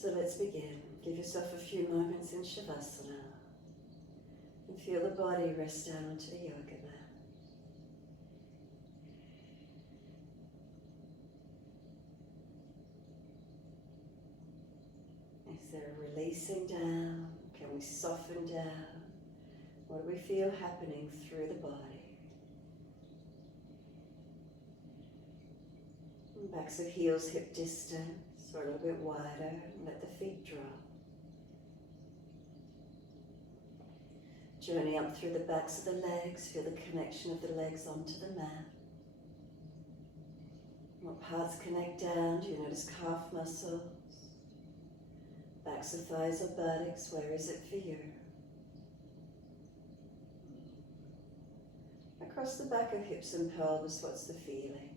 So let's begin. Give yourself a few moments in Shavasana and feel the body rest down onto the yoga mat. Is there a releasing down? Can we soften down? What do we feel happening through the body? And backs of heels hip distance or a little bit wider. Let the feet drop. Journey up through the backs of the legs. Feel the connection of the legs onto the mat. What parts connect down? Do you notice calf muscles? Backs of thighs or buttocks? Where is it for you? Across the back of hips and pelvis, what's the feeling?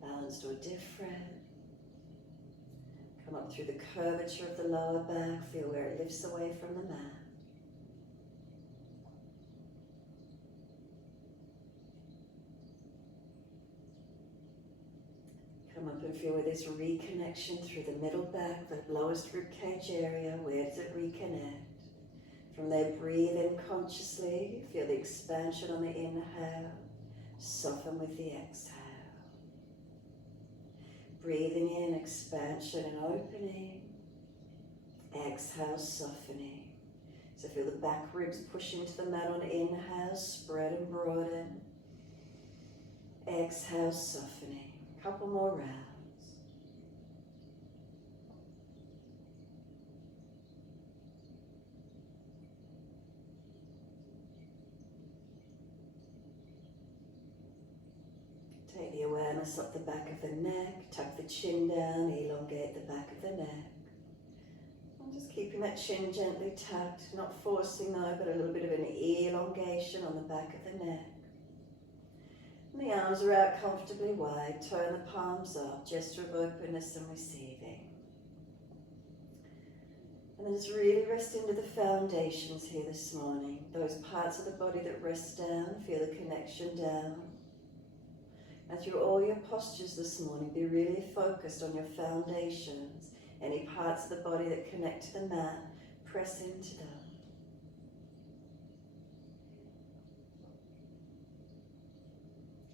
Balanced or different? Come up through the curvature of the lower back. Feel where it lifts away from the mat. Come up and feel where there's reconnection through the middle back, the lowest ribcage area. Where does it reconnect? From there, breathe in consciously. Feel the expansion on the inhale. Soften with the exhale. Breathing in, expansion and opening. Exhale, softening. So feel the back ribs push into the mat on inhale. Spread and broaden. Exhale, softening. Couple more rounds. Take the awareness up the back of the neck, tuck the chin down, elongate the back of the neck. And just keeping that chin gently tucked, not forcing though, but a little bit of an elongation on the back of the neck. And the arms are out comfortably wide, turn the palms up, gesture of openness and receiving. And then just really rest into the foundations here this morning. Those parts of the body that rest down, feel the connection down. And through all your postures this morning, be really focused on your foundations. Any parts of the body that connect to the mat, press into them.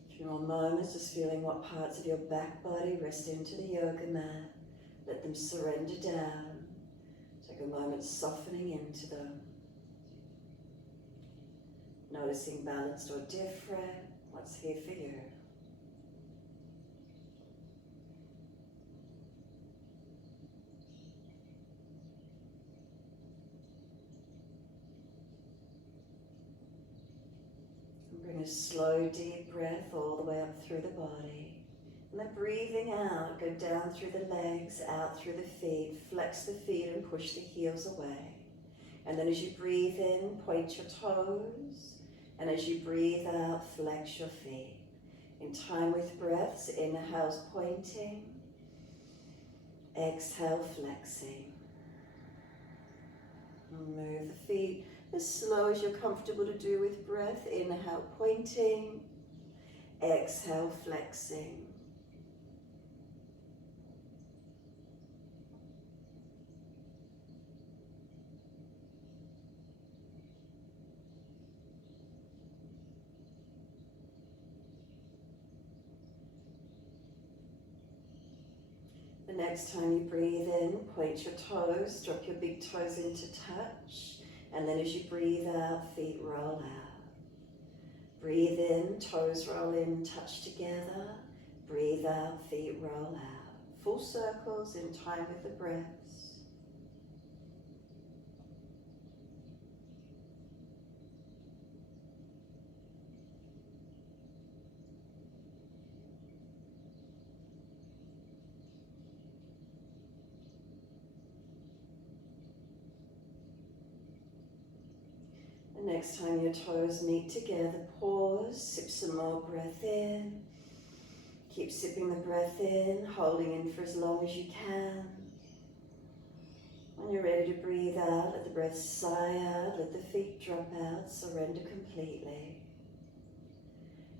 A few more moments, just feeling what parts of your back body rest into the yoga mat. Let them surrender down. Take a moment softening into them. Noticing balanced or different, what's here for you. Bring a slow, deep breath all the way up through the body. And then breathing out, go down through the legs, out through the feet. Flex the feet and push the heels away. And then as you breathe in, point your toes. And as you breathe out, flex your feet. In time with breaths, inhales pointing. Exhale, flexing. And move the feet as slow as you're comfortable to do with breath. Inhale, pointing. Exhale, flexing. The next time you breathe in, point your toes, drop your big toes into touch. And then as you breathe out, feet roll out. Breathe in, toes roll in, touch together. Breathe out, feet roll out. Full circles in time with the breaths. Next time your toes meet together, pause, sip some more breath in. Keep sipping the breath in, holding in for as long as you can. When you're ready to breathe out, let the breath sigh out, let the feet drop out, surrender completely.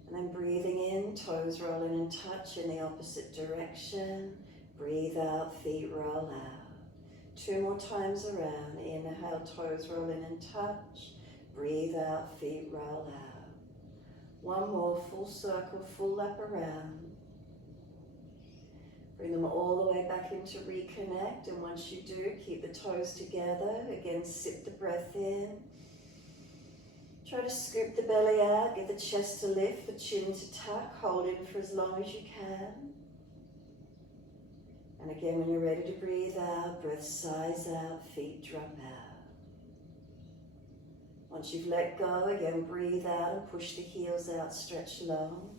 And then breathing in, toes rolling and touch in the opposite direction. Breathe out, feet roll out. 2 more times around. Inhale, toes rolling and touch. Breathe out, feet roll out. 1 more, full circle, full lap around. Bring them all the way back into reconnect, and once you do, keep the toes together. Again, sip the breath in. Try to scoop the belly out, get the chest to lift, the chin to tuck, hold in for as long as you can. And again, when you're ready to breathe out, breath sighs out, feet drop out. Once you've let go, again, breathe out and push the heels out, stretch long.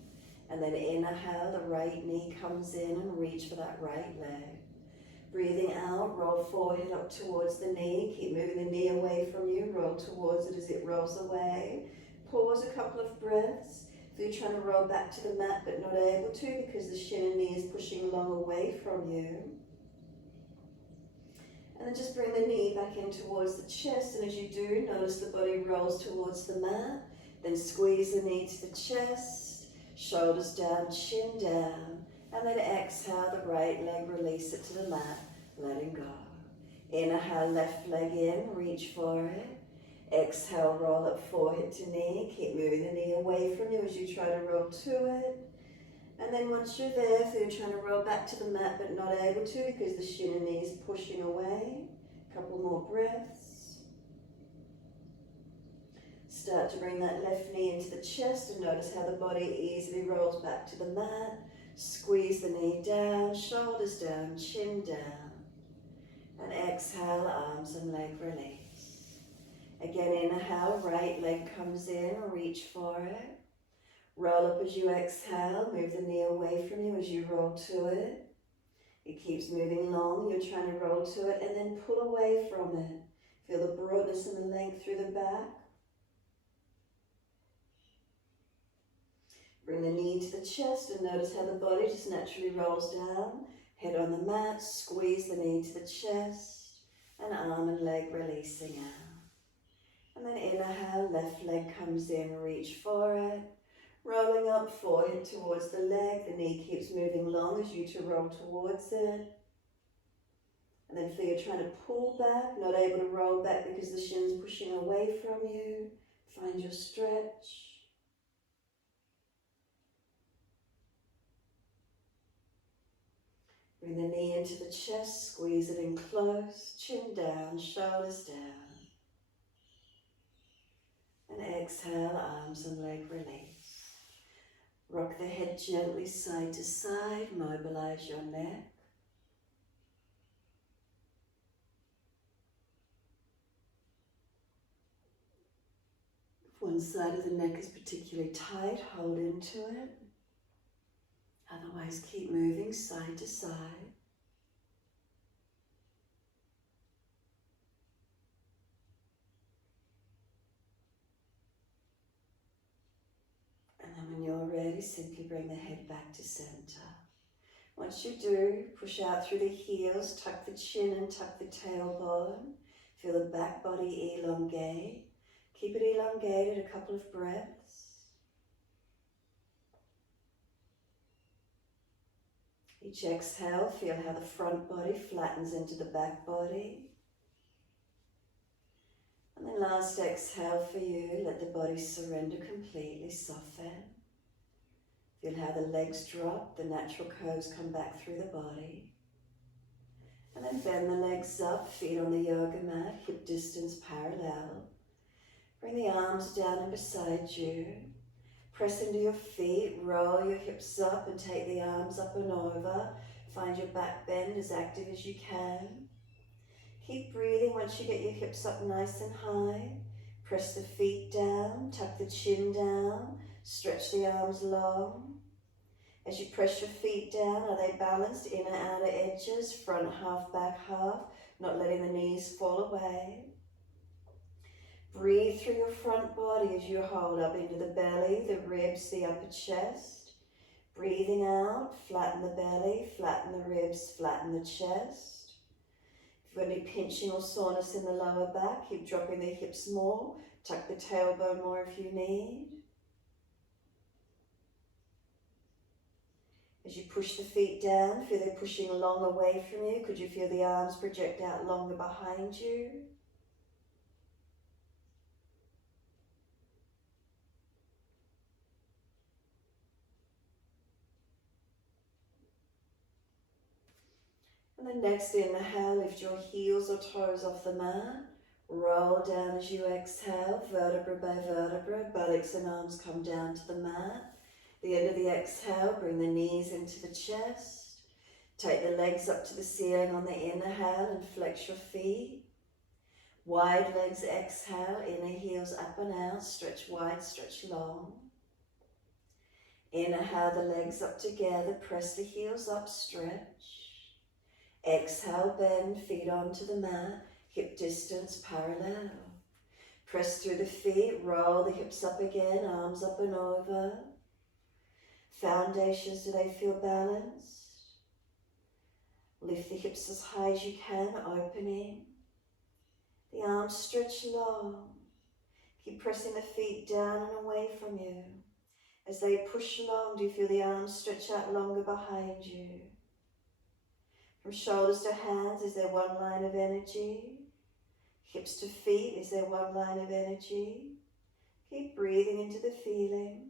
And then inhale, the right knee comes in and reach for that right leg. Breathing out, roll forehead up towards the knee. Keep moving the knee away from you. Roll towards it as it rolls away. Pause a couple of breaths. If you're trying to roll back to the mat but not able to because the shin and knee is pushing long away from you. And then just bring the knee back in towards the chest. And as you do, notice the body rolls towards the mat. Then squeeze the knee to the chest. Shoulders down, chin down. And then exhale the right leg, release it to the mat, letting go. Inhale, left leg in, reach for it. Exhale, roll up forehead to knee. Keep moving the knee away from you as you try to roll to it. And then once you're there, if you're trying to roll back to the mat but not able to because the shin and knee is pushing away, a couple more breaths. Start to bring that left knee into the chest and notice how the body easily rolls back to the mat. Squeeze the knee down, shoulders down, chin down. And exhale, arms and leg release. Again, inhale, right leg comes in, reach for it. Roll up as you exhale, move the knee away from you as you roll to it. It keeps moving long, you're trying to roll to it, and then pull away from it. Feel the broadness and the length through the back. Bring the knee to the chest and notice how the body just naturally rolls down. Head on the mat, squeeze the knee to the chest, and arm and leg releasing out. And then inhale, left leg comes in, reach for it. Rolling up, forehead towards the leg, the knee keeps moving long as you to roll towards it. And then feel you're trying to pull back, not able to roll back because the shin's pushing away from you. Find your stretch. Bring the knee into the chest, squeeze it in close, chin down, shoulders down. And exhale, arms and leg release. Rock the head gently side to side, mobilize your neck. If one side of the neck is particularly tight, hold into it. Otherwise, keep moving side to side. And then when you're ready, simply bring the head back to center. Once you do, push out through the heels, tuck the chin and tuck the tailbone. Feel the back body elongate. Keep it elongated a couple of breaths. Each exhale, feel how the front body flattens into the back body. And then last exhale for you, let the body surrender completely, soften. Feel how the legs drop, the natural curves come back through the body. And then bend the legs up, feet on the yoga mat, hip distance parallel. Bring the arms down and beside you. Press into your feet, roll your hips up and take the arms up and over. Find your back bend as active as you can. Keep breathing once you get your hips up nice and high. Press the feet down, tuck the chin down, stretch the arms long. As you press your feet down, are they balanced? Inner, outer edges, front half, back half, not letting the knees fall away. Breathe through your front body as you hold up into the belly, the ribs, the upper chest. Breathing out, flatten the belly, flatten the ribs, flatten the chest. If you've got any pinching or soreness in the lower back, keep dropping the hips more. Tuck the tailbone more if you need. As you push the feet down, feel they're pushing long away from you. Could you feel the arms project out longer behind you? And then next inhale, lift your heels or toes off the mat. Roll down as you exhale, vertebra by vertebra. Buttocks and arms come down to the mat. The end of the exhale, bring the knees into the chest. Take the legs up to the ceiling on the inhale and flex your feet. Wide legs exhale, inner heels up and out, stretch wide, stretch long. Inhale the legs up together, press the heels up, stretch. Exhale, bend, feet onto the mat, hip distance parallel. Press through the feet, roll the hips up again, arms up and over. Foundations, do they feel balanced? Lift the hips as high as you can, opening. The arms stretch long. Keep pressing the feet down and away from you. As they push long, do you feel the arms stretch out longer behind you? From shoulders to hands, is there one line of energy? Hips to feet, is there one line of energy? Keep breathing into the feeling.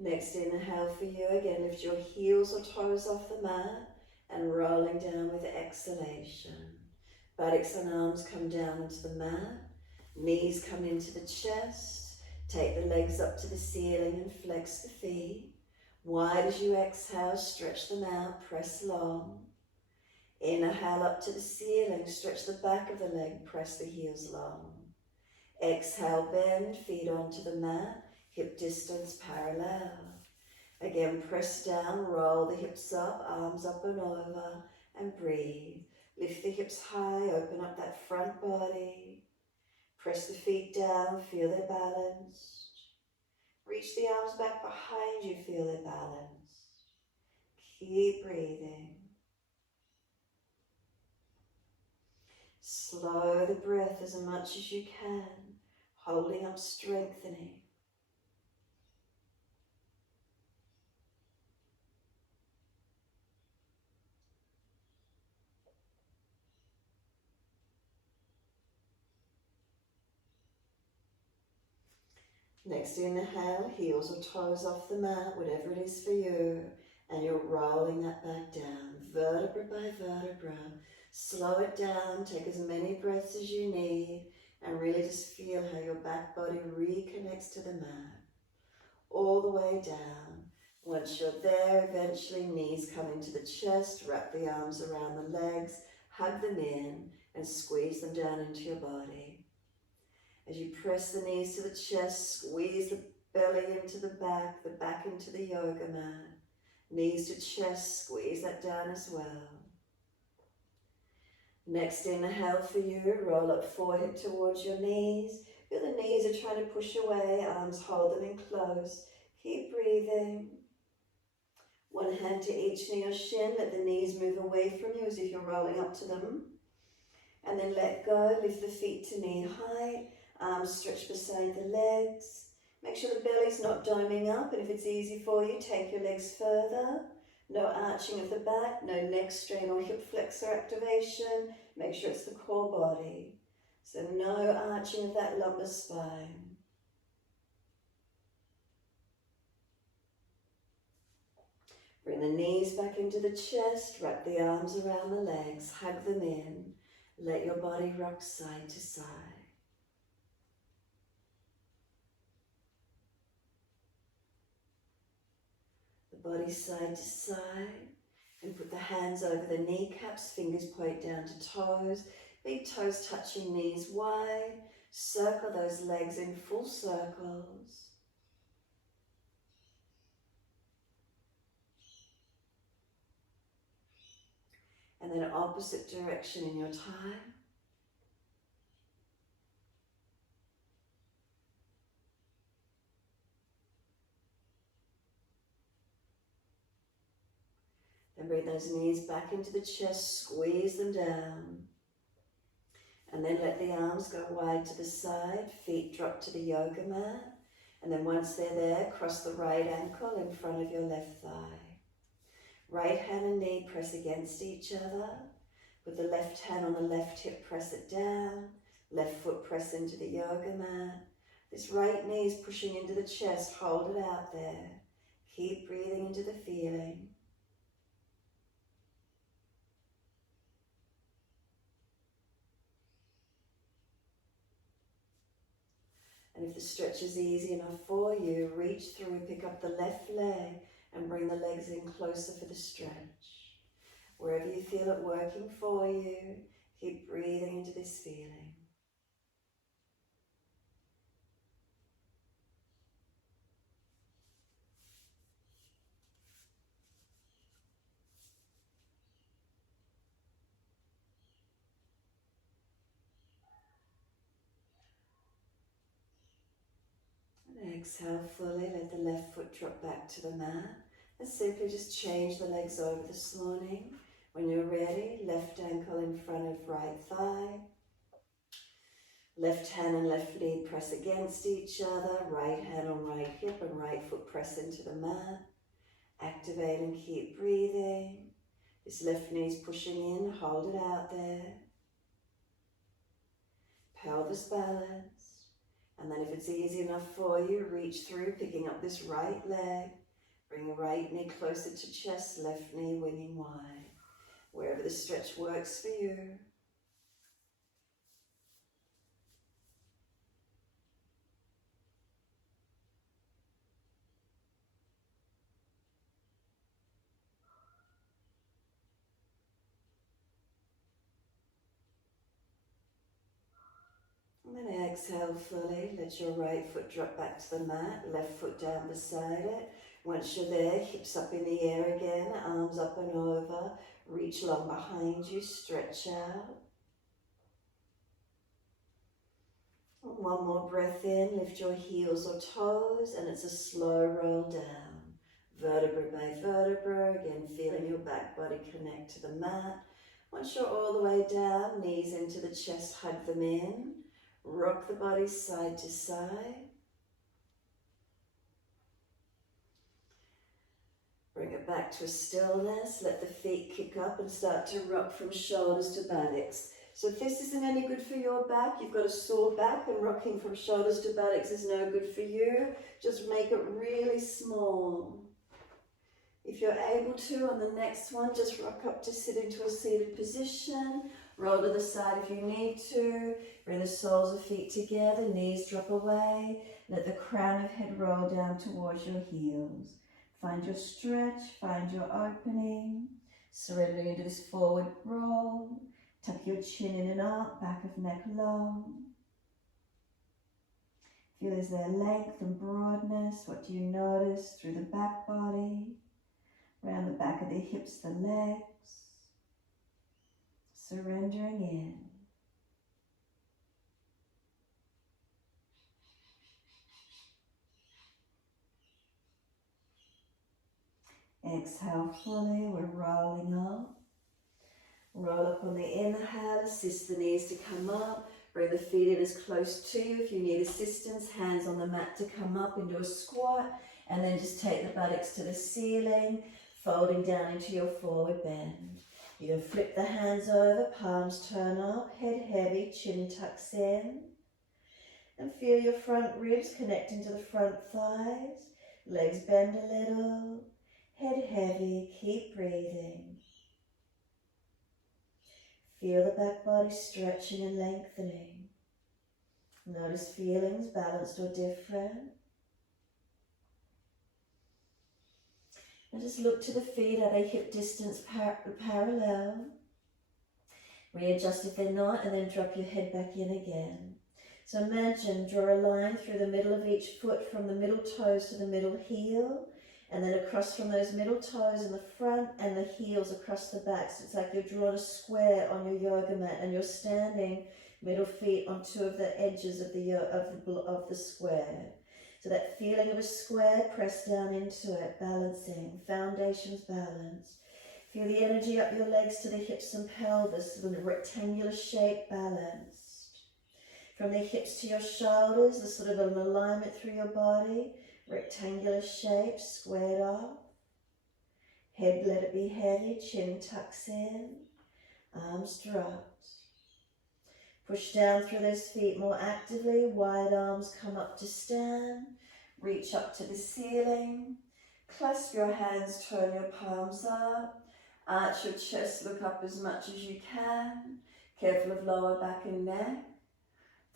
Next inhale for you, again lift your heels or toes off the mat and rolling down with exhalation. Buttocks and arms come down into the mat, knees come into the chest, take the legs up to the ceiling and flex the feet. Wide as you exhale, stretch them out, press long. Inhale up to the ceiling, stretch the back of the leg, press the heels long. Exhale, bend, feet onto the mat, hip distance parallel. Again, press down, roll the hips up, arms up and over, and breathe. Lift the hips high, open up that front body. Press the feet down, feel they're balanced. Reach the arms back behind you, feel they're balanced. Keep breathing. Slow the breath as much as you can, holding up, strengthening. Next inhale, heels or toes off the mat, whatever it is for you, and you're rolling that back down, vertebra by vertebra. Slow it down, take as many breaths as you need, and really just feel how your back body reconnects to the mat, all the way down. Once you're there, eventually knees come into the chest, wrap the arms around the legs, hug them in, and squeeze them down into your body. As you press the knees to the chest, squeeze the belly into the back into the yoga mat. Knees to chest, squeeze that down as well. Next inhale for you, roll up forehead towards your knees. Feel the knees are trying to push away, arms hold them in close. Keep breathing. One hand to each knee or shin, let the knees move away from you as if you're rolling up to them. And then let go, lift the feet to knee height. Arms stretch beside the legs. Make sure the belly's not doming up, and if it's easy for you, take your legs further. No arching of the back, no neck strain or hip flexor activation. Make sure it's the core body. So no arching of that lumbar spine. Bring the knees back into the chest, wrap the arms around the legs, hug them in. Let your body rock side to side. Body side to side, and put the hands over the kneecaps, fingers point down to toes, big toes touching knees wide, circle those legs in full circles. And then opposite direction in your time. those knees back into the chest, squeeze them down. And then let the arms go wide to the side, feet drop to the yoga mat. And then once they're there, cross the right ankle in front of your left thigh. Right hand and knee press against each other. With the left hand on the left hip, press it down. Left foot press into the yoga mat. This right knee is pushing into the chest, hold it out there. Keep breathing into the feeling. And if the stretch is easy enough for you, reach through, pick up the left leg and bring the legs in closer for the stretch. Wherever you feel it working for you, keep breathing into this feeling. And exhale fully, let the left foot drop back to the mat. And simply just change the legs over this morning. When you're ready, left ankle in front of right thigh. Left hand and left knee press against each other. Right hand on right hip and right foot press into the mat. Activate and keep breathing. This left knee is pushing in, hold it out there. Pelvis balance. And then if it's easy enough for you, reach through, picking up this right leg. Bring the right knee closer to chest, left knee winging wide. Wherever the stretch works for you. And then exhale fully, let your right foot drop back to the mat, left foot down beside it. Once you're there, hips up in the air again, arms up and over, reach long behind you, stretch out. And one more breath in, lift your heels or toes, and it's a slow roll down. Vertebra by vertebra, again feeling your back body connect to the mat. Once you're all the way down, knees into the chest, hug them in. Rock the body side to side. Bring it back to a stillness. Let the feet kick up and start to rock from shoulders to buttocks. So if this isn't any good for your back, you've got a sore back and rocking from shoulders to buttocks is no good for you. Just make it really small. If you're able to, on the next one, just rock up to sit into a seated position. Roll to the side if you need to. Bring the soles of feet together, knees drop away. Let the crown of head roll down towards your heels. Find your stretch, find your opening. Surrender into this forward roll. Tuck your chin in and up, back of neck long. Feel is there length and broadness? What do you notice through the back body? Around the back of the hips, the legs. Surrendering in. Exhale fully, we're rolling up. Roll up on the inhale, assist the knees to come up. Bring the feet in as close to you. If you need assistance, hands on the mat to come up into a squat. And then just take the buttocks to the ceiling, folding down into your forward bend. You can flip the hands over, palms turn up, head heavy, chin tucks in. And feel your front ribs connecting to the front thighs. Legs bend a little. Head heavy, keep breathing. Feel the back body stretching and lengthening. Notice feelings, balanced or different. And just look to the feet, are they hip distance parallel? Readjust if they're not, and then drop your head back in again. So imagine, draw a line through the middle of each foot from the middle toes to the middle heel, and then across from those middle toes in the front and the heels across the back. So it's like you're drawing a square on your yoga mat and you're standing middle feet on two of the edges of the square. So that feeling of a square, press down into it, balancing, foundations balanced. Feel the energy up your legs to the hips and pelvis with a rectangular shape balanced. From the hips to your shoulders, there's sort of an alignment through your body, rectangular shape, squared up. Head, let it be heavy, chin tucks in, arms dropped. Push down through those feet more actively, wide arms come up to stand, reach up to the ceiling, clasp your hands, turn your palms up, arch your chest, look up as much as you can, careful of lower back and neck.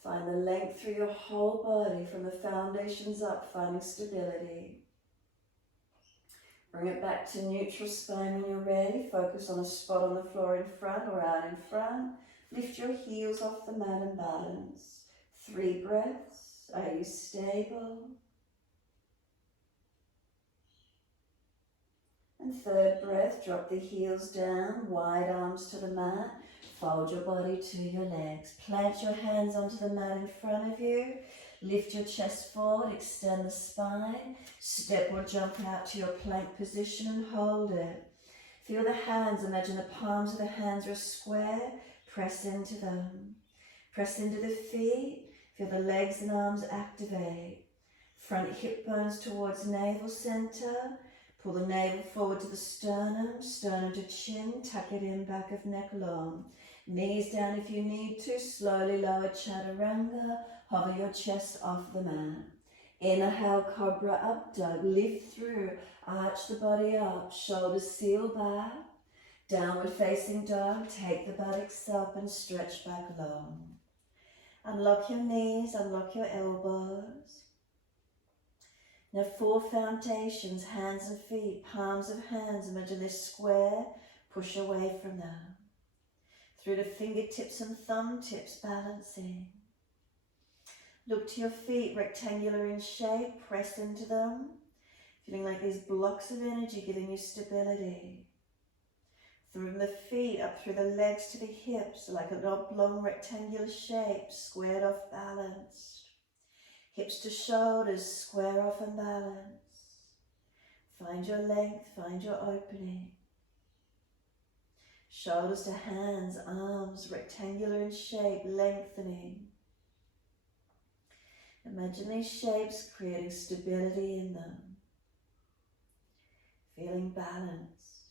Find the length through your whole body from the foundations up, finding stability. Bring it back to neutral spine when you're ready. Focus on a spot on the floor in front or out in front. Lift your heels off the mat and balance. 3 breaths. Are you stable? And 3rd breath, drop the heels down, wide arms to the mat. Fold your body to your legs. Plant your hands onto the mat in front of you. Lift your chest forward, extend the spine. Step or jump out to your plank position and hold it. Feel the hands, imagine the palms of the hands are a square. Press into them. Press into the feet. Feel the legs and arms activate. Front hip bones towards navel center. Pull the navel forward to the sternum, sternum to chin, tuck it in, back of neck long. Knees down if you need to, slowly lower chaturanga, hover your chest off the mat. Inhale, cobra up dog, lift through, arch the body up, shoulders seal back. Downward facing dog, take the buttocks up and stretch back long. Unlock your knees, unlock your elbows. Now 4 foundations, hands and feet, palms of hands, imagine they're square, push away from them. Through the fingertips and thumb tips, balancing. Look to your feet, rectangular in shape, press into them. Feeling like these blocks of energy giving you stability. Through the feet, up through the legs to the hips, like an oblong rectangular shape, squared off, balanced. Hips to shoulders, square off and balance. Find your length, find your opening. Shoulders to hands, arms, rectangular in shape, lengthening. Imagine these shapes creating stability in them. Feeling balanced.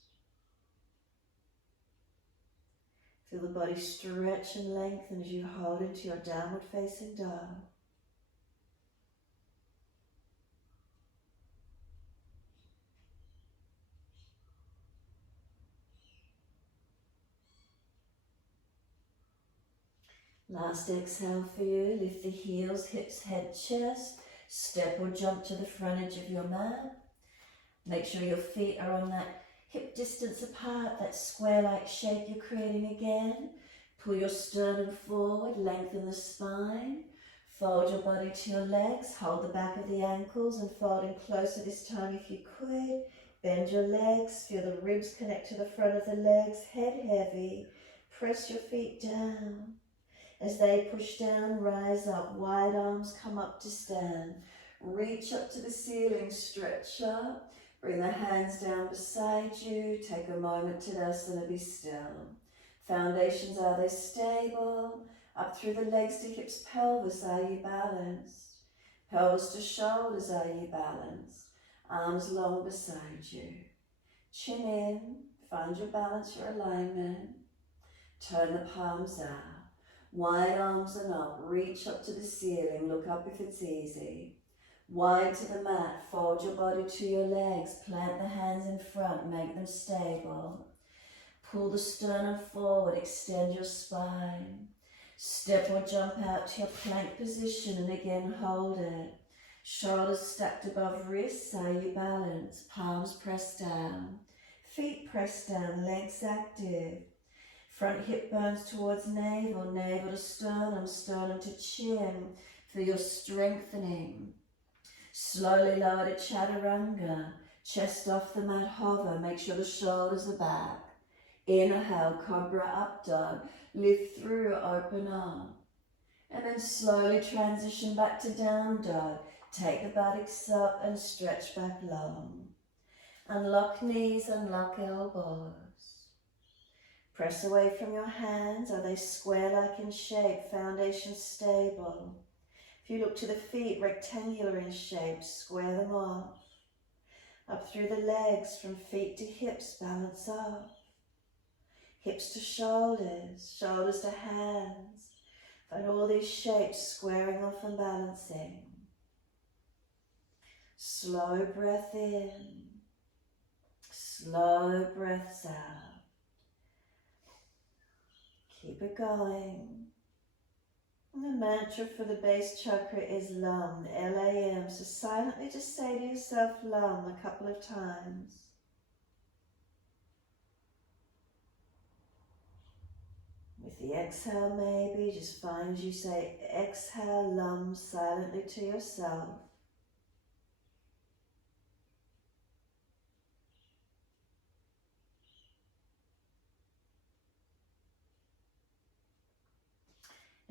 Feel the body stretch and lengthen as you hold into your downward facing dog. Last exhale for you, lift the heels, hips, head, chest, step or jump to the front edge of your mat. Make sure your feet are on that hip distance apart, that square-like shape you're creating again. Pull your sternum forward, lengthen the spine. Fold your body to your legs, hold the back of the ankles and fold in closer this time if you could. Bend your legs, feel the ribs connect to the front of the legs, head heavy. Press your feet down. As they push down, rise up, wide arms come up to stand. Reach up to the ceiling, stretch up. Bring the hands down beside you. Take a moment, Tadasana, be still. Foundations, are they stable? Up through the legs to hips, pelvis, are you balanced? Pelvis to shoulders, are you balanced? Arms long beside you. Chin in, find your balance, your alignment. Turn the palms out. Wide arms and up, reach up to the ceiling, look up if it's easy. Wide to the mat, fold your body to your legs, plant the hands in front, make them stable. Pull the sternum forward, extend your spine. Step or jump out to your plank position and again hold it. Shoulders stacked above wrists, are you balanced? Palms pressed down. Feet pressed down, legs active. Front hip bones towards navel, navel to sternum, sternum to chin. Feel your strengthening. Slowly lower to chaturanga. Chest off the mat, hover. Make sure the shoulders are back. Inhale, cobra up dog. Lift through, open up. And then slowly transition back to down dog. Take the buttocks up and stretch back long. Unlock knees, unlock elbows. Press away from your hands. Are they square-like in shape? Foundation stable. If you look to the feet, rectangular in shape, square them off. Up through the legs, from feet to hips, balance off. Hips to shoulders, shoulders to hands. Find all these shapes squaring off and balancing. Slow breath in, slow breaths out. Keep it going. And the mantra for the base chakra is LUM, L-A-M. So silently just say to yourself LUM a couple of times. With the exhale maybe, just find you say exhale LUM silently to yourself.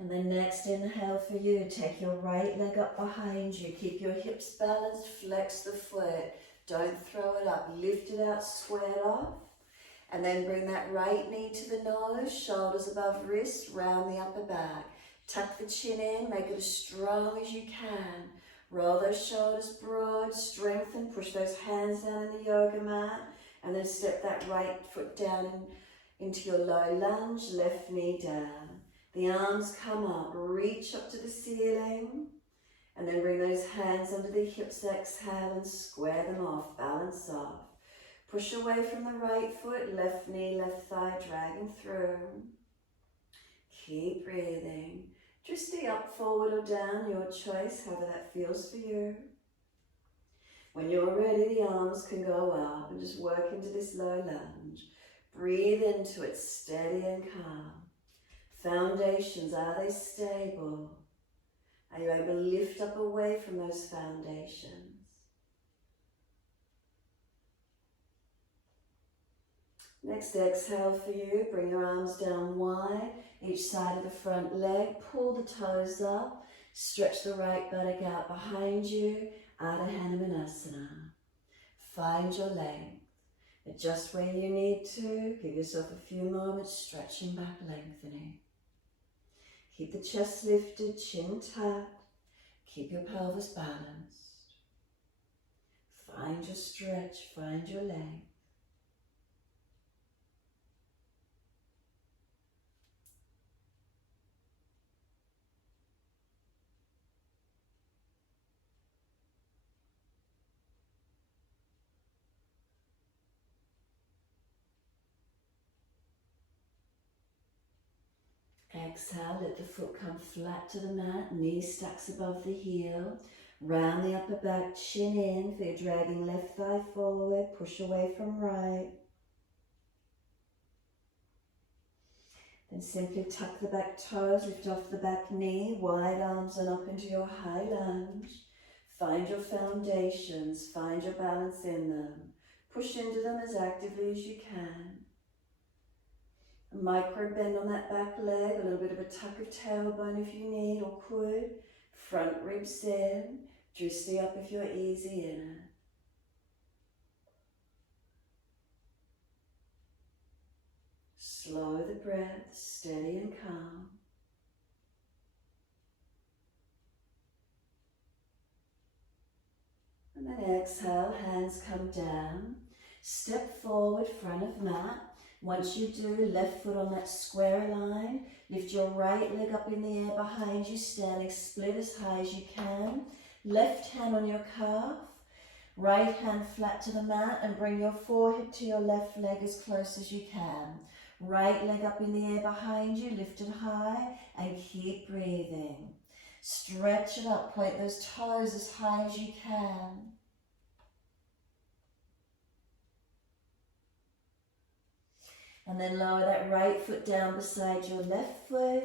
And then next inhale for you, take your right leg up behind you. Keep your hips balanced, flex the foot. Don't throw it up, lift it out, square off. And then bring that right knee to the nose, shoulders above wrists, round the upper back. Tuck the chin in, make it as strong as you can. Roll those shoulders broad, strengthen, push those hands down in the yoga mat. And then step that right foot down into your low lunge, left knee down. The arms come up, reach up to the ceiling, and then bring those hands under the hips, exhale and square them off, balance off. Push away from the right foot, left knee, left thigh, dragging through. Keep breathing. Just stay up, forward or down, your choice, however that feels for you. When you're ready, the arms can go up and just work into this low lunge. Breathe into it, steady and calm. Foundations, are they stable? Are you able to lift up away from those foundations? Next exhale for you, bring your arms down wide, each side of the front leg, pull the toes up, stretch the right buttock out behind you, Ardha Hanumanasana. Find your length, adjust where you need to, give yourself a few moments, stretching back, lengthening. Keep the chest lifted, chin tucked, keep your pelvis balanced. Find your stretch, find your length. Exhale, let the foot come flat to the mat, knee stacks above the heel, round the upper back, chin in, feel dragging left thigh forward, push away from right. Then simply tuck the back toes, lift off the back knee, wide arms and up into your high lunge. Find your foundations, find your balance in them. Push into them as actively as you can. A micro bend on that back leg, a little bit of a tuck of tailbone if you need or could. Front ribs in, drishti up if you're easy in it. Slow the breath, steady and calm. And then exhale, hands come down. Step forward, front of mat. Once you do, left foot on that square line. Lift your right leg up in the air behind you, standing split as high as you can. Left hand on your calf. Right hand flat to the mat and bring your forehead to your left leg as close as you can. Right leg up in the air behind you, lift it high and keep breathing. Stretch it up, point those toes as high as you can. And then lower that right foot down beside your left foot.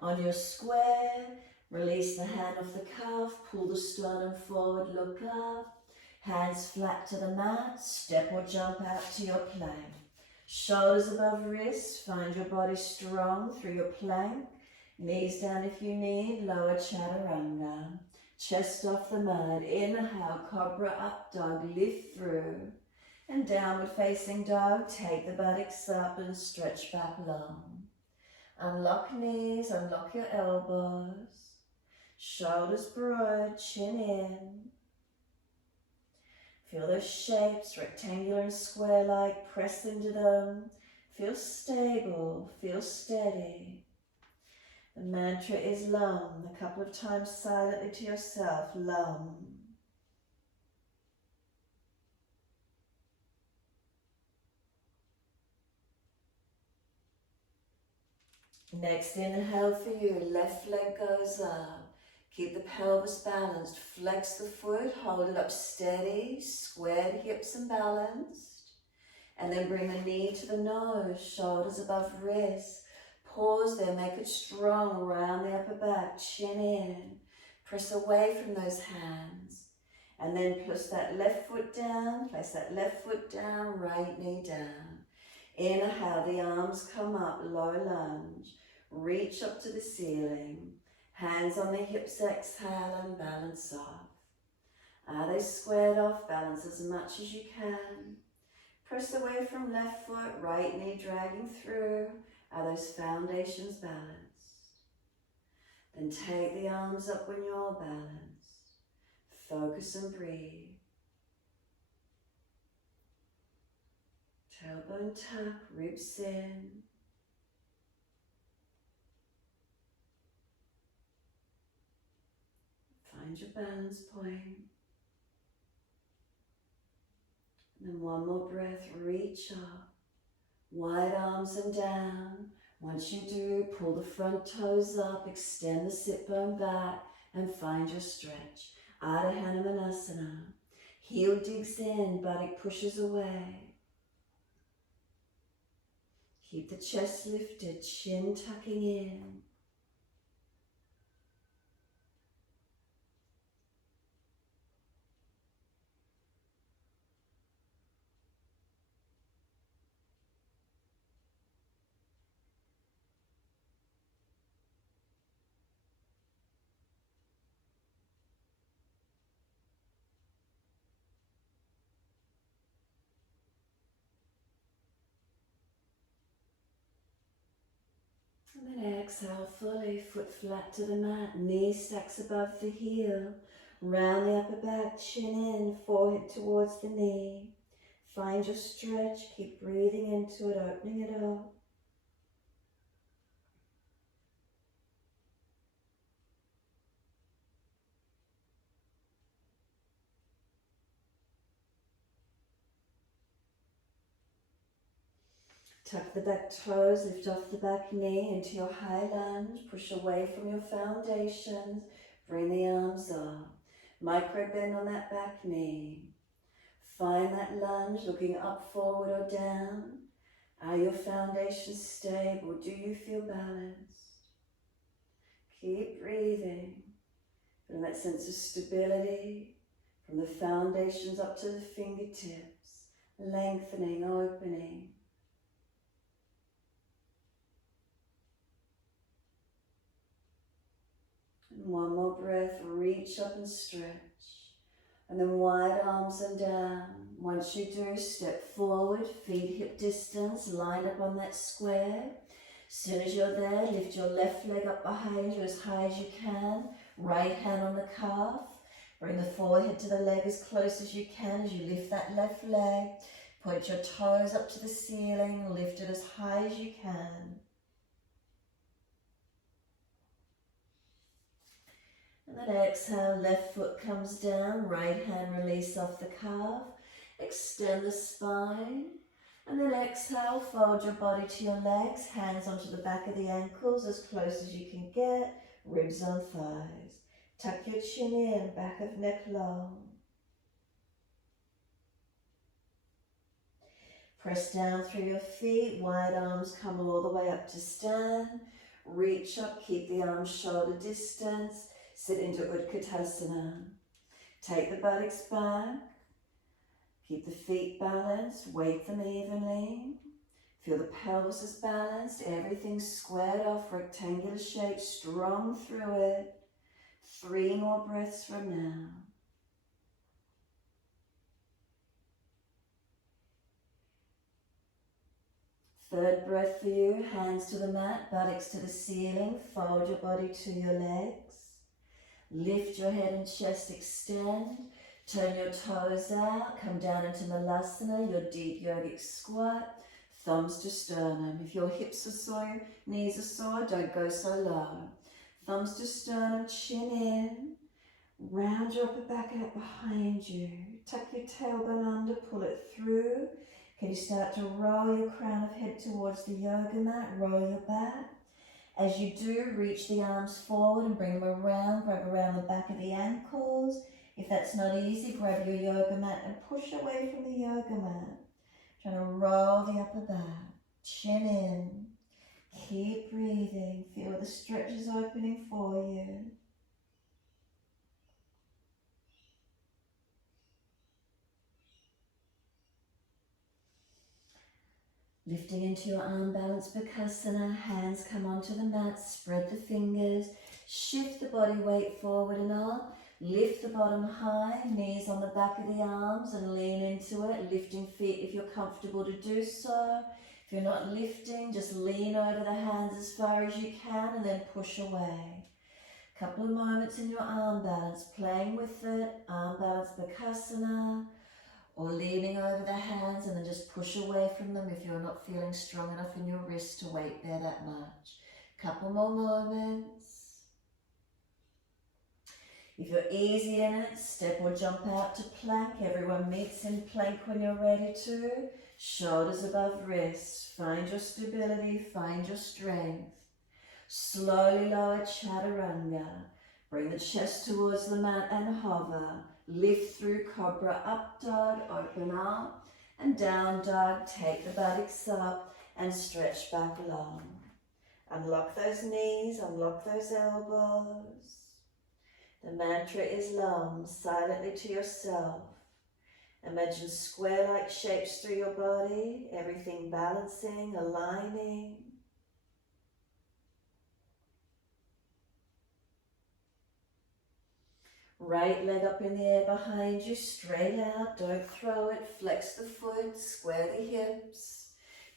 On your square, release the hand off the calf, pull the sternum forward, look up. Hands flat to the mat, step or jump out to your plank. Shoulders above wrists, find your body strong through your plank. Knees down if you need, lower chaturanga. Chest off the mat, inhale, cobra up dog, lift through. And downward facing dog, take the buttocks up and stretch back long. Unlock knees, unlock your elbows. Shoulders broad, chin in. Feel those shapes, rectangular and square-like, press into them. Feel stable, feel steady. The mantra is Lum, a couple of times silently to yourself, Lum. Next inhale for you, left leg goes up. Keep the pelvis balanced, flex the foot, hold it up steady, square the hips and balanced. And then bring the knee to the nose, shoulders above wrists. Pause there, make it strong, round the upper back, chin in. Press away from those hands. And then place that left foot down, right knee down. Inhale, the arms come up, low lunge. Reach up to the ceiling. Hands on the hips, exhale and balance off. Are they squared off? Balance as much as you can. Press away from left foot, right knee dragging through. Are those foundations balanced? Then take the arms up when you're balanced. Focus and breathe. Tailbone tuck, ribs in. Find your balance point. And then one more breath, reach up. Wide arms and down. Once you do, pull the front toes up, extend the sit bone back, and find your stretch. Ardha Hanumanasana. Heel digs in, buttock pushes away. Keep the chest lifted, chin tucking in. And then exhale fully, foot flat to the mat, knee stacks above the heel, round the upper back, chin in, forehead towards the knee. Find your stretch, keep breathing into it, opening it up. Tuck the back toes, lift off the back knee into your high lunge, push away from your foundations, bring the arms up. Micro bend on that back knee. Find that lunge, looking up, forward or down. Are your foundations stable? Do you feel balanced? Keep breathing. Feel that sense of stability from the foundations up to the fingertips, lengthening, opening. And one more breath, reach up and stretch. And then wide arms and down. Once you do, step forward, feet hip distance, line up on that square. As soon as you're there, lift your left leg up behind you as high as you can. Right hand on the calf. Bring the forehead to the leg as close as you can as you lift that left leg. Point your toes up to the ceiling, lift it as high as you can. And then exhale, left foot comes down, right hand release off the calf. Extend the spine. And then exhale, fold your body to your legs, hands onto the back of the ankles as close as you can get, ribs on thighs. Tuck your chin in, back of neck long. Press down through your feet, wide arms come all the way up to stand. Reach up, keep the arms shoulder distance. Sit into Utkatasana. Take the buttocks back. Keep the feet balanced, weight them evenly. Feel the pelvis is balanced, everything's squared off, rectangular shape, strong through it. 3 more breaths from now. Third breath for you, hands to the mat, buttocks to the ceiling, fold your body to your legs. Lift your head and chest, extend, turn your toes out, come down into Muladhara, your deep yogic squat, thumbs to sternum. If your hips are sore, knees are sore, don't go so low. Thumbs to sternum, chin in, round your upper back out behind you. Tuck your tailbone under, pull it through. Can you start to roll your crown of head towards the yoga mat, roll your back. As you do, reach the arms forward and bring them around, grab around the back of the ankles. If that's not easy, grab your yoga mat and push away from the yoga mat. Trying to roll the upper back, chin in. Keep breathing, feel the stretches opening for you. Lifting into your arm balance Bakasana, hands come onto the mat, spread the fingers, shift the body weight forward and up, lift the bottom high, knees on the back of the arms and lean into it, lifting feet if you're comfortable to do so. If you're not lifting, just lean over the hands as far as you can and then push away. Couple of moments in your arm balance, playing with it, arm balance Bakasana, or leaning over the hands and then just push away from them if you're not feeling strong enough in your wrist to weight there that much. Couple more moments. If you're easy in it, step or jump out to plank. Everyone meets in plank when you're ready to. Shoulders above wrists. Find your stability, find your strength. Slowly lower chaturanga. Bring the chest towards the mat and hover. Lift through cobra, up dog, open up, and down dog. Take the buttocks up and stretch back long. Unlock those knees, unlock those elbows. The mantra is long, silently to yourself. Imagine square-like shapes through your body, everything balancing, aligning. Right leg up in the air behind you, straight out, don't throw it, flex the foot, square the hips.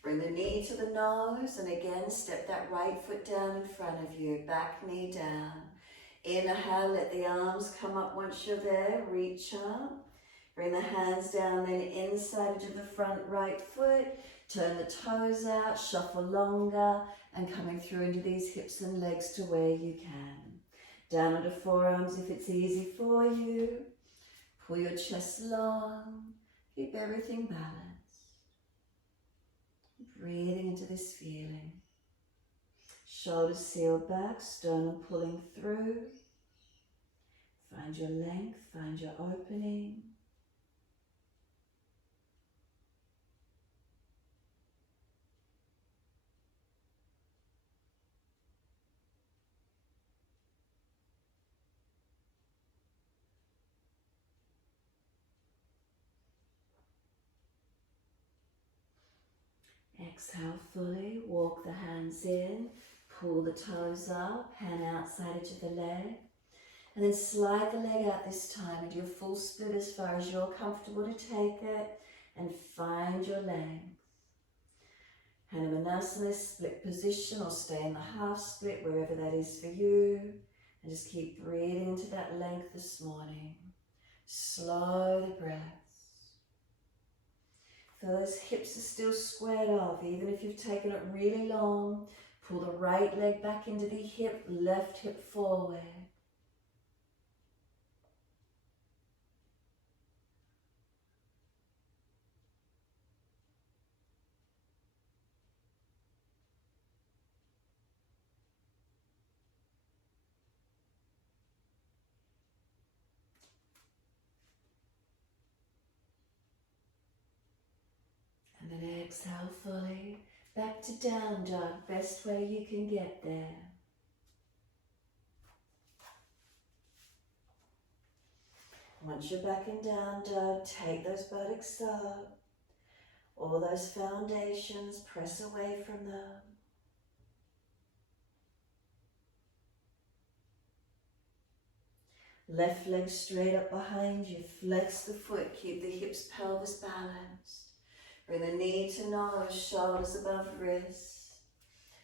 Bring the knee to the nose and again step that right foot down in front of you, back knee down. Inhale, let the arms come up once you're there, reach up. Bring the hands down, then inside into the front right foot, turn the toes out, shuffle longer and coming through into these hips and legs to where you can. Down onto forearms if it's easy for you. Pull your chest long. Keep everything balanced. Breathing into this feeling. Shoulders sealed back, sternum pulling through. Find your length, find your opening. Exhale fully, walk the hands in, pull the toes up, hand outside edge of the leg, and then slide the leg out this time and do a full split as far as you're comfortable to take it, and find your length. Hanumanasana, split position, or stay in the half split, wherever that is for you, and just keep breathing into that length this morning. Slow the breath. Feel those hips are still squared off, even if you've taken it really long. Pull the right leg back into the hip, left hip forward. And then exhale fully, back to down dog, best way you can get there. Once you're back in down dog, take those buttocks up, all those foundations, press away from them. Left leg straight up behind you, flex the foot, keep the hips, pelvis balanced. Bring the knee to nose, shoulders above wrist.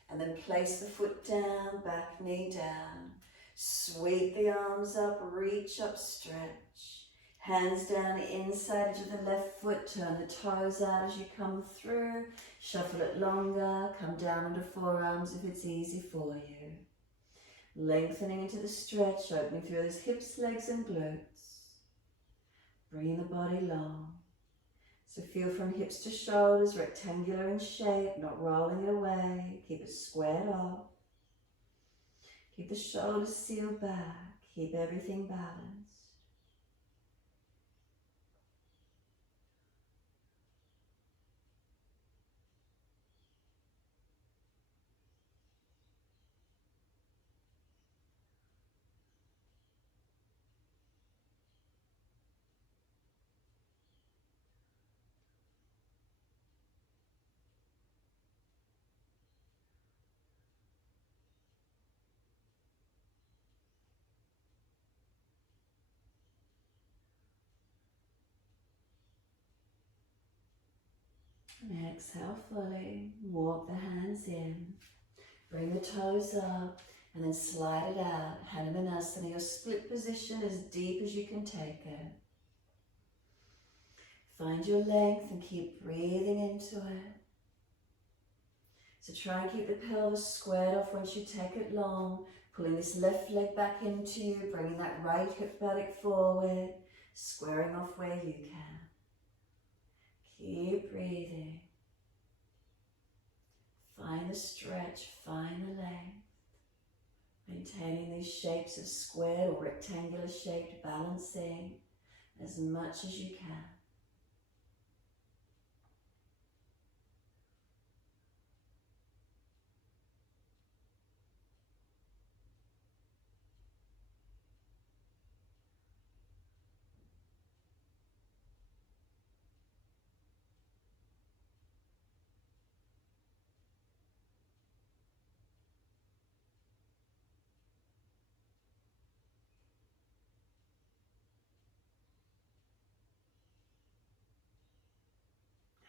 And then place the foot down, back knee down. Sweep the arms up, reach up, stretch. Hands down the inside edge of the left foot, turn the toes out as you come through. Shuffle it longer, come down onto forearms if it's easy for you. Lengthening into the stretch, opening through those hips, legs and glutes. Bringing the body long. So feel from hips to shoulders, rectangular in shape, not rolling it away. Keep it squared off. Keep the shoulders sealed back. Keep everything balanced. And exhale fully, walk the hands in, bring the toes up, and then slide it out. Hanumanasana, your split position as deep as you can take it. Find your length and keep breathing into it. So try and keep the pelvis squared off once you take it long, pulling this left leg back into you, bringing that right hip buttock forward, squaring off where you can. Keep breathing. Find the stretch, find the length. Maintaining these shapes of square or rectangular shaped, balancing as much as you can.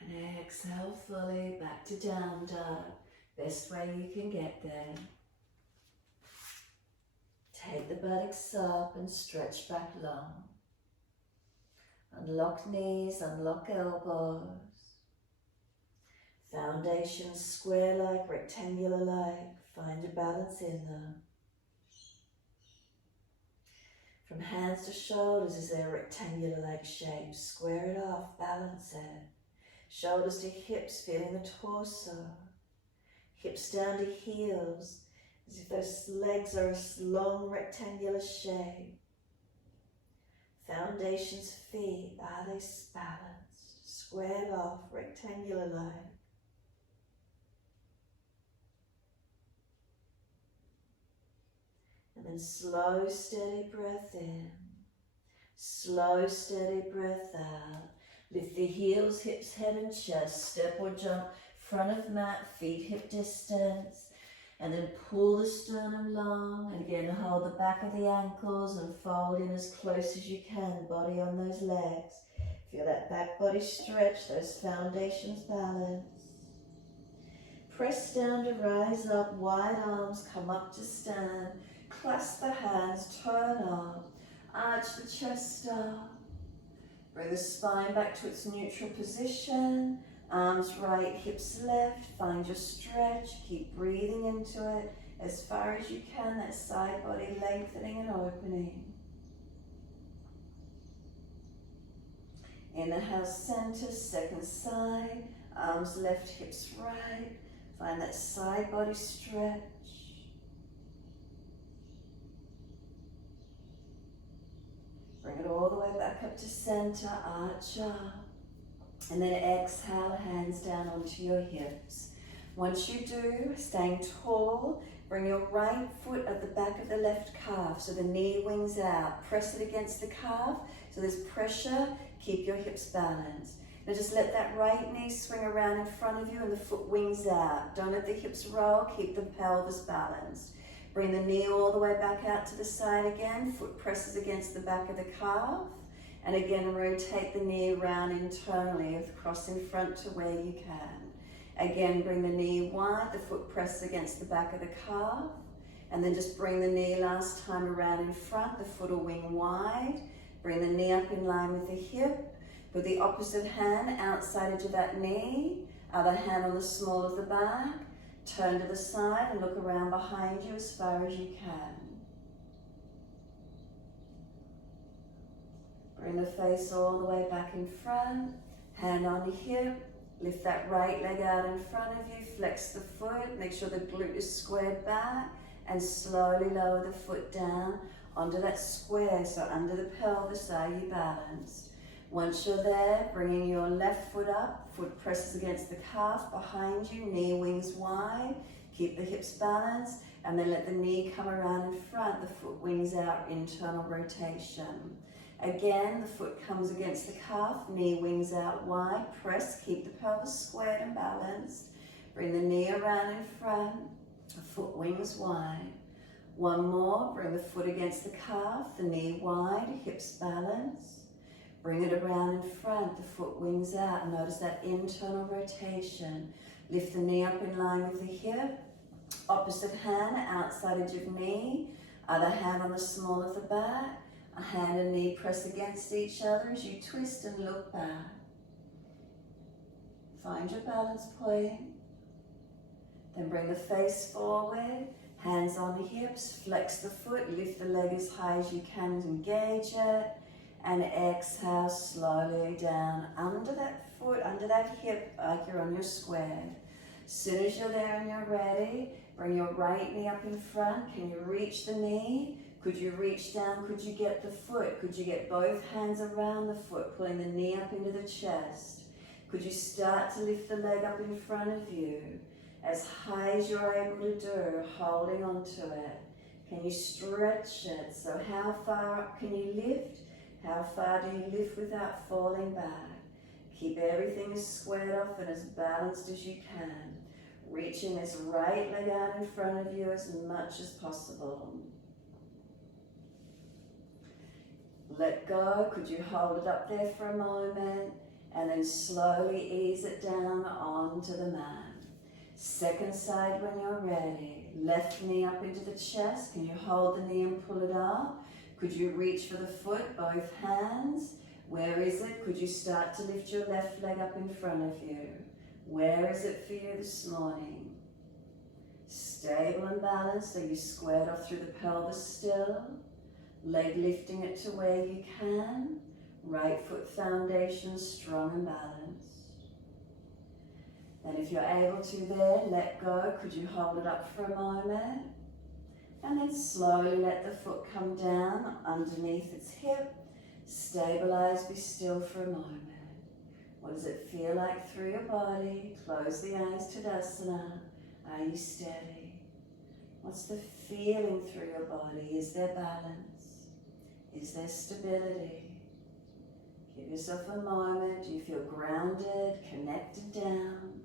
And exhale fully, back to down dog. Best way you can get there. Take the buttocks up and stretch back long. Unlock knees, unlock elbows. Foundations square-like, rectangular-like. Find your balance in them. From hands to shoulders, is there a rectangular-like shape? Square it off, balance it. Shoulders to hips, feeling the torso. Hips down to heels, as if those legs are a long rectangular shape. Foundations, feet, are they balanced? Squared off, rectangular-like. And then slow, steady breath in. Slow, steady breath out. Lift the heels, hips, head and chest. Step or jump, front of mat, feet hip distance. And then pull the sternum long. And again, hold the back of the ankles and fold in as close as you can. Body on those legs. Feel that back body stretch, those foundations balance. Press down to rise up, wide arms, come up to stand. Clasp the hands, turn up. Arch the chest up. Bring the spine back to its neutral position. Arms right, hips left. Find your stretch. Keep breathing into it as far as you can. That side body lengthening and opening. Inhale, center, second side. Arms left, hips right. Find that side body stretch. Bring it all the way back up to center, arch up. And then exhale, hands down onto your hips. Once you do, staying tall, bring your right foot at the back of the left calf, so the knee wings out. Press it against the calf, so there's pressure. Keep your hips balanced. Now just let that right knee swing around in front of you and the foot wings out. Don't let the hips roll, keep the pelvis balanced. Bring the knee all the way back out to the side again. Foot presses against the back of the calf. And again, rotate the knee around internally, cross in front to where you can. Again, bring the knee wide, the foot presses against the back of the calf. And then just bring the knee last time around in front, the foot will wing wide. Bring the knee up in line with the hip. Put the opposite hand outside edge of that knee, other hand on the small of the back. Turn to the side and look around behind you as far as you can. Bring the face all the way back in front, hand on the hip. Lift that right leg out in front of you, flex the foot, make sure the glute is squared back, and slowly lower the foot down onto that square, so under the pelvis are you balanced. Once you're there, bringing your left foot up, foot presses against the calf behind you, knee wings wide, keep the hips balanced, and then let the knee come around in front, the foot wings out, internal rotation. Again, the foot comes against the calf, knee wings out wide, press, keep the pelvis squared and balanced. Bring the knee around in front, the foot wings wide. One more, bring the foot against the calf, the knee wide, hips balanced. Bring it around in front, the foot wings out. Notice that internal rotation. Lift the knee up in line with the hip. Opposite hand, outside edge of knee. Other hand on the small of the back. A hand and knee press against each other as you twist and look back. Find your balance point. Then bring the face forward. Hands on the hips. Flex the foot. Lift the leg as high as you can to engage it. And exhale slowly down under that foot, under that hip, like you're on your square. As soon as you're there and you're ready, bring your right knee up in front. Can you reach the knee? Could you reach down? Could you get the foot? Could you get both hands around the foot, pulling the knee up into the chest? Could you start to lift the leg up in front of you as high as you're able to do, holding onto it? Can you stretch it? So how far up can you lift? How far do you lift without falling back? Keep everything as squared off and as balanced as you can. Reaching this right leg out in front of you as much as possible. Let go. Could you hold it up there for a moment? And then slowly ease it down onto the mat. Second side when you're ready. Left knee up into the chest. Can you hold the knee and pull it up? Could you reach for the foot, both hands? Where is it? Could you start to lift your left leg up in front of you? Where is it for you this morning? Stable and balanced. Are you squared off through the pelvis still? Leg lifting it to where you can. Right foot foundation strong and balanced. And if you're able to there, let go. Could you hold it up for a moment? And then slowly let the foot come down underneath its hip. Stabilize, be still for a moment. What does it feel like through your body? Close the eyes, Tadasana. Are you steady? What's the feeling through your body? Is there balance? Is there stability? Give yourself a moment. Do you feel grounded, connected down?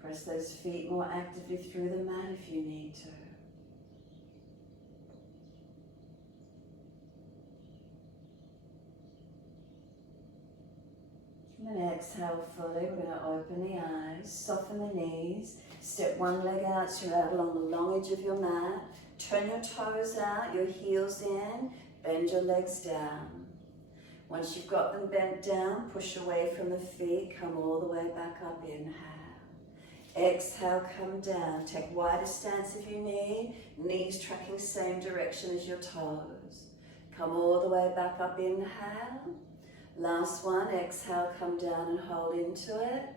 Press those feet more actively through the mat if you need to. And then exhale fully. We're going to open the eyes, soften the knees, step one leg out so you're out along the long edge of your mat. Turn your toes out, your heels in, bend your legs down. Once you've got them bent down, push away from the feet, come all the way back up, inhale. Exhale, come down. Take wider stance if you need. Knees tracking same direction as your toes. Come all the way back up, inhale. Last one, exhale, come down and hold into it.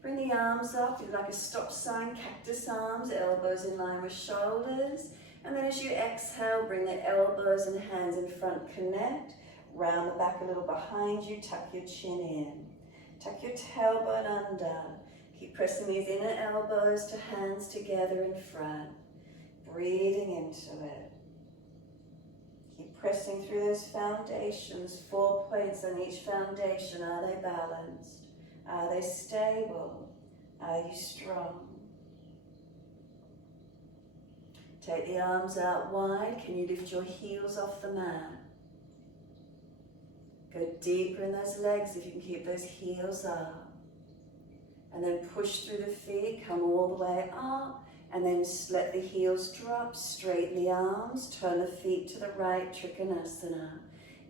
Bring the arms up, do like a stop sign, cactus arms, elbows in line with shoulders. And then as you exhale, bring the elbows and hands in front, connect. Round the back a little behind you, tuck your chin in. Tuck your tailbone under. Keep pressing these inner elbows to hands together in front. Breathing into it. Keep pressing through those foundations. 4 points on each foundation. Are they balanced? Are they stable? Are you strong? Take the arms out wide. Can you lift your heels off the mat? Go deeper in those legs if you can keep those heels up. And then push through the feet, come all the way up. And then let the heels drop, straighten the arms, turn the feet to the right, Trikonasana.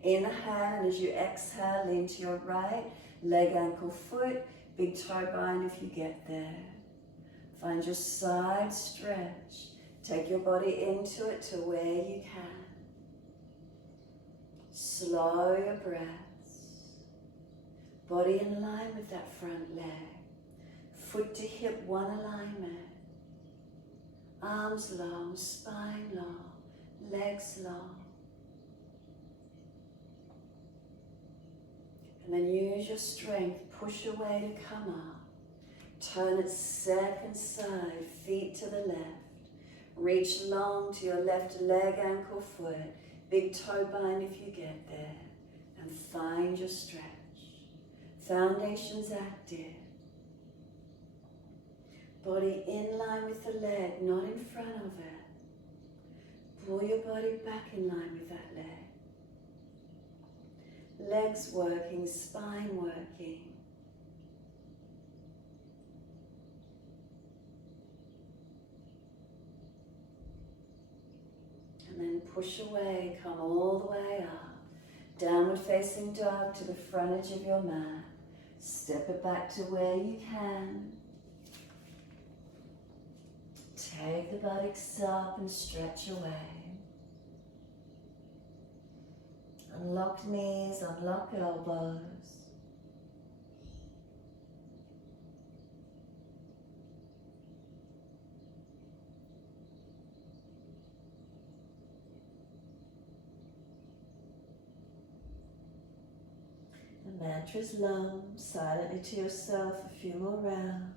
Inhale, and as you exhale, lean to your right, leg, ankle, foot, big toe bind if you get there. Find your side stretch. Take your body into it to where you can. Slow your breaths. Body in line with that front leg. Foot to hip, one alignment. Arms long, spine long, legs long. And then use your strength, push your way to come up. Turn it second side, feet to the left. Reach long to your left leg, ankle, foot. Big toe bind if you get there. And find your stretch. Foundation's active. Body in line with the leg, not in front of it. Pull your body back in line with that leg. Legs working, spine working. And then push away, come all the way up. Downward facing dog to the front edge of your mat. Step it back to where you can. Take the buttocks up and stretch away. Unlock knees, unlock elbows. The mantra's lum, silently to yourself a few more rounds.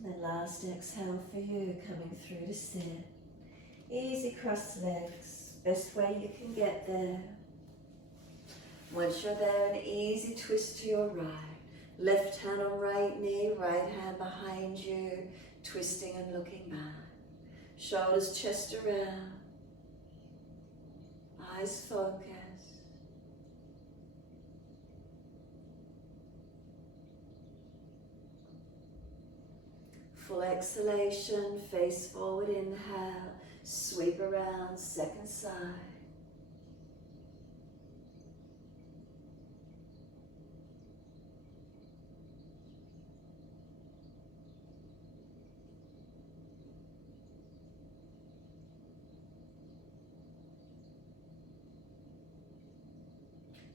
And then last exhale for you, coming through to sit. Easy cross legs, best way you can get there. Once you're there, an easy twist to your right. Left hand on right knee, right hand behind you, twisting and looking back. Shoulders, chest around. Eyes focused. Full exhalation, face forward, inhale, sweep around, second side.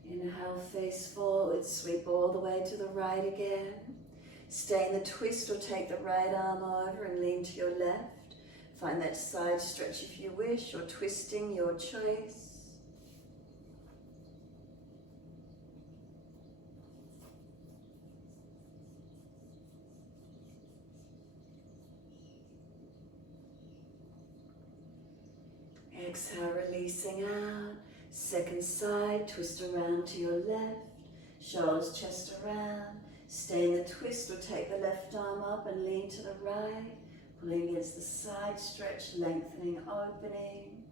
Inhale, face forward, sweep all the way to the right again. Stay in the twist or take the right arm over and lean to your left. Find that side stretch if you wish, or twisting, your choice. Exhale, releasing out. Second side, twist around to your left. Shoulders, chest around. Stay in the twist or take the left arm up and lean to the right. Pulling against the side stretch, lengthening, opening.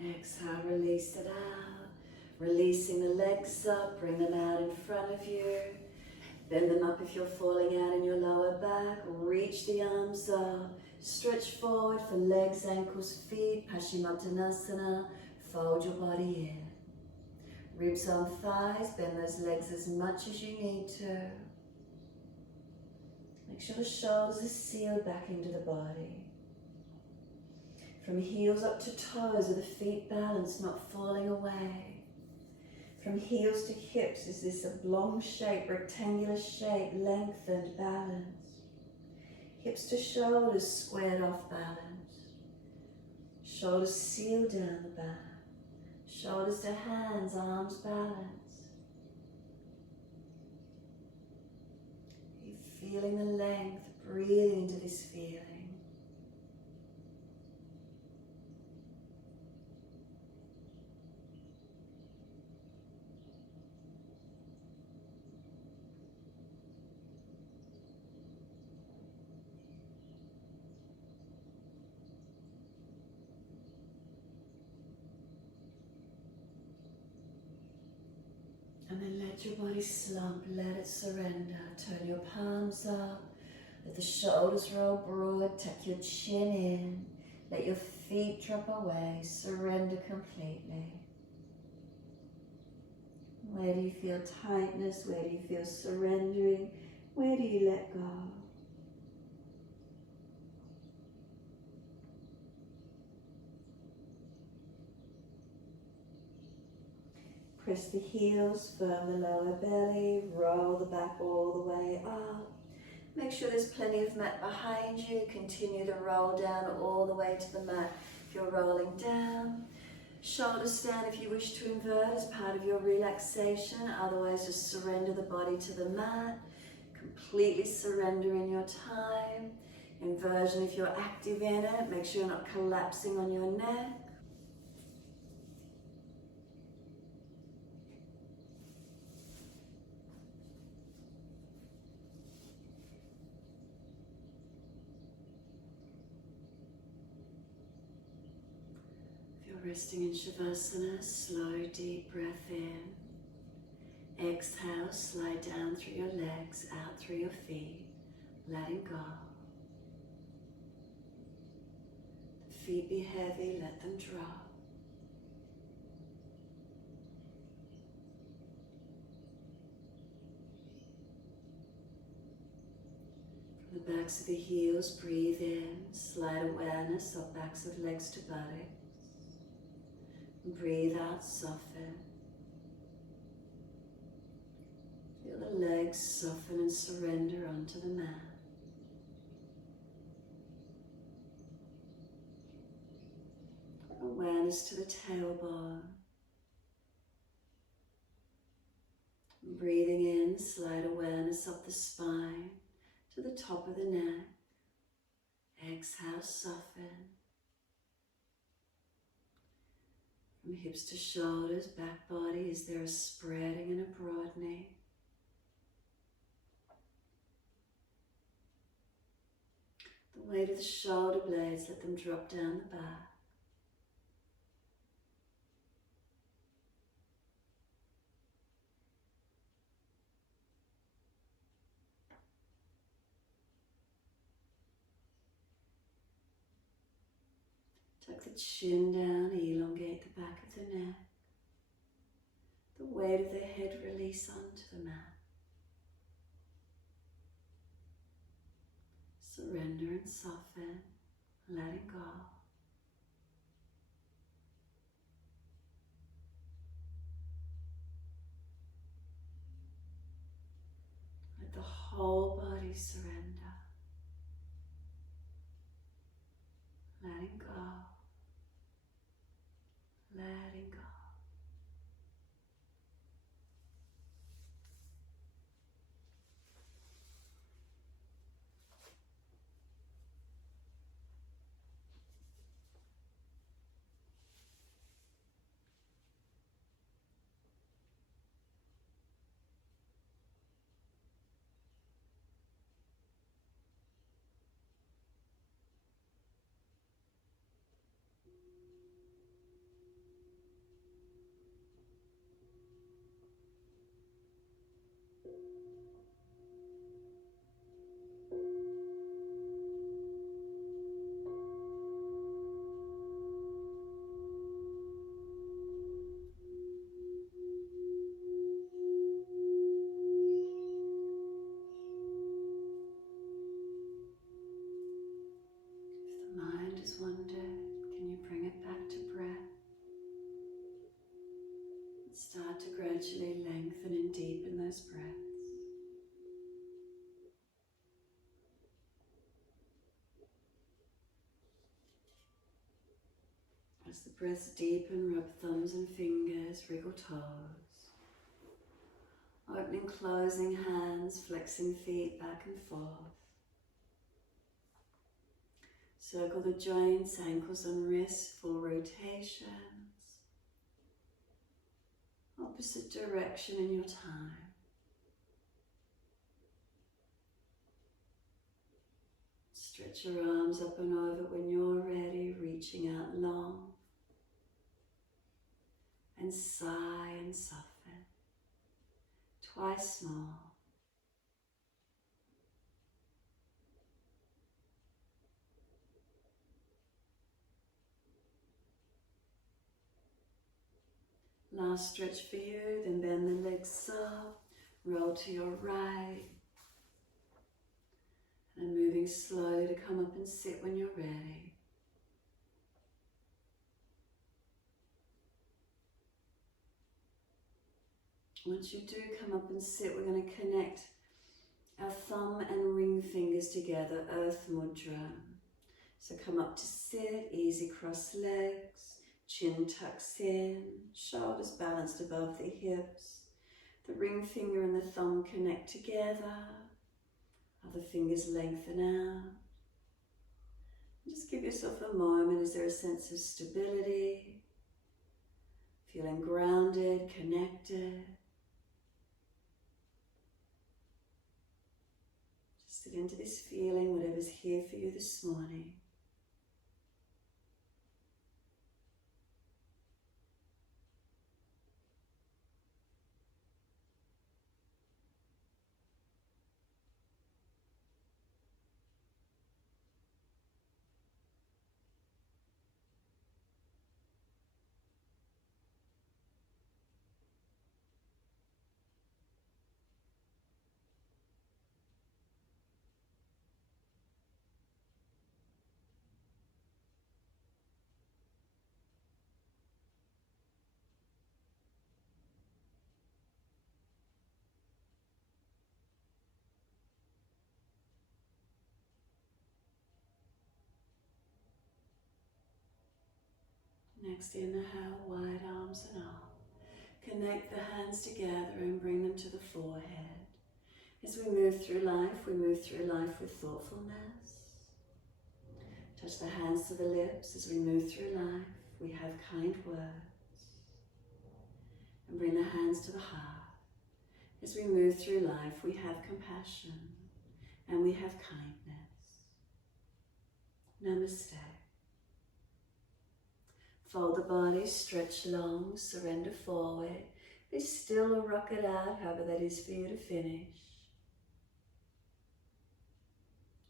Exhale, release it out. Releasing the legs up, bring them out in front of you. Bend them up if you're falling out in your lower back. Reach the arms up. Stretch forward for legs, ankles, feet. Paschimottanasana. Fold your body in. Ribs on thighs. Bend those legs as much as you need to. Make sure the shoulders are sealed back into the body. From heels up to toes, are the feet balanced, not falling away. From heels to hips is this oblong shape, rectangular shape, lengthened, balanced. Hips to shoulders squared off balance. Shoulders seal down the back. Shoulders to hands, arms balance. You're feeling the length, breathing into this feeling. And then let your body slump, let it surrender. Turn your palms up, let the shoulders roll broad, tuck your chin in. Let your feet drop away, surrender completely. Where do you feel tightness? Where do you feel surrendering? Where do you let go? Press the heels, firm the lower belly, roll the back all the way up. Make sure there's plenty of mat behind you. Continue to roll down all the way to the mat if you're rolling down. Shoulders stand if you wish to invert as part of your relaxation. Otherwise, just surrender the body to the mat. Completely surrender in your time. Inversion if you're active in it. Make sure you're not collapsing on your neck. Resting in Shavasana, slow deep breath in. Exhale, slide down through your legs, out through your feet, letting go. The feet be heavy, let them drop. From the backs of the heels, breathe in, slide awareness up backs of legs to buttocks. Breathe out, soften. Feel the legs soften and surrender onto the mat. Awareness to the tailbone. Breathing in, slide awareness up the spine to the top of the neck. Exhale, soften. From hips to shoulders, back body, is there a spreading and a broadening? The weight of the shoulder blades, let them drop down the back. Tuck the chin down, elongate the back of the neck. The weight of the head release onto the mat. Surrender and soften, letting go. Let the whole body surrender, letting go, letting go. As the breaths deepen, rub thumbs and fingers, wriggle toes. Opening, closing hands, flexing feet back and forth. Circle the joints, ankles and wrists, full rotations. Opposite direction in your time. Stretch your arms up and over when you're ready, reaching out long. And sigh and soften. Twice more. Last stretch for you, then bend the legs up, roll to your right. And moving slowly to come up and sit when you're ready. Once you do come up and sit, we're going to connect our thumb and ring fingers together, Earth Mudra. So come up to sit, easy cross legs, chin tucks in, shoulders balanced above the hips. The ring finger and the thumb connect together, other fingers lengthen out. Just give yourself a moment. Is there a sense of stability? Feeling grounded, connected? Just sit into this feeling, whatever's here for you this morning. Next, inhale, wide arms and up. Connect the hands together and bring them to the forehead. As we move through life with thoughtfulness. Touch the hands to the lips as we move through life. We have kind words. And bring the hands to the heart. As we move through life, we have compassion and we have kindness. Namaste. Fold the body, stretch long, surrender forward. Be still or rock it out, however that is for you to finish.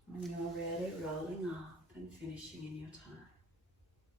When you're ready, rolling up and finishing in your time.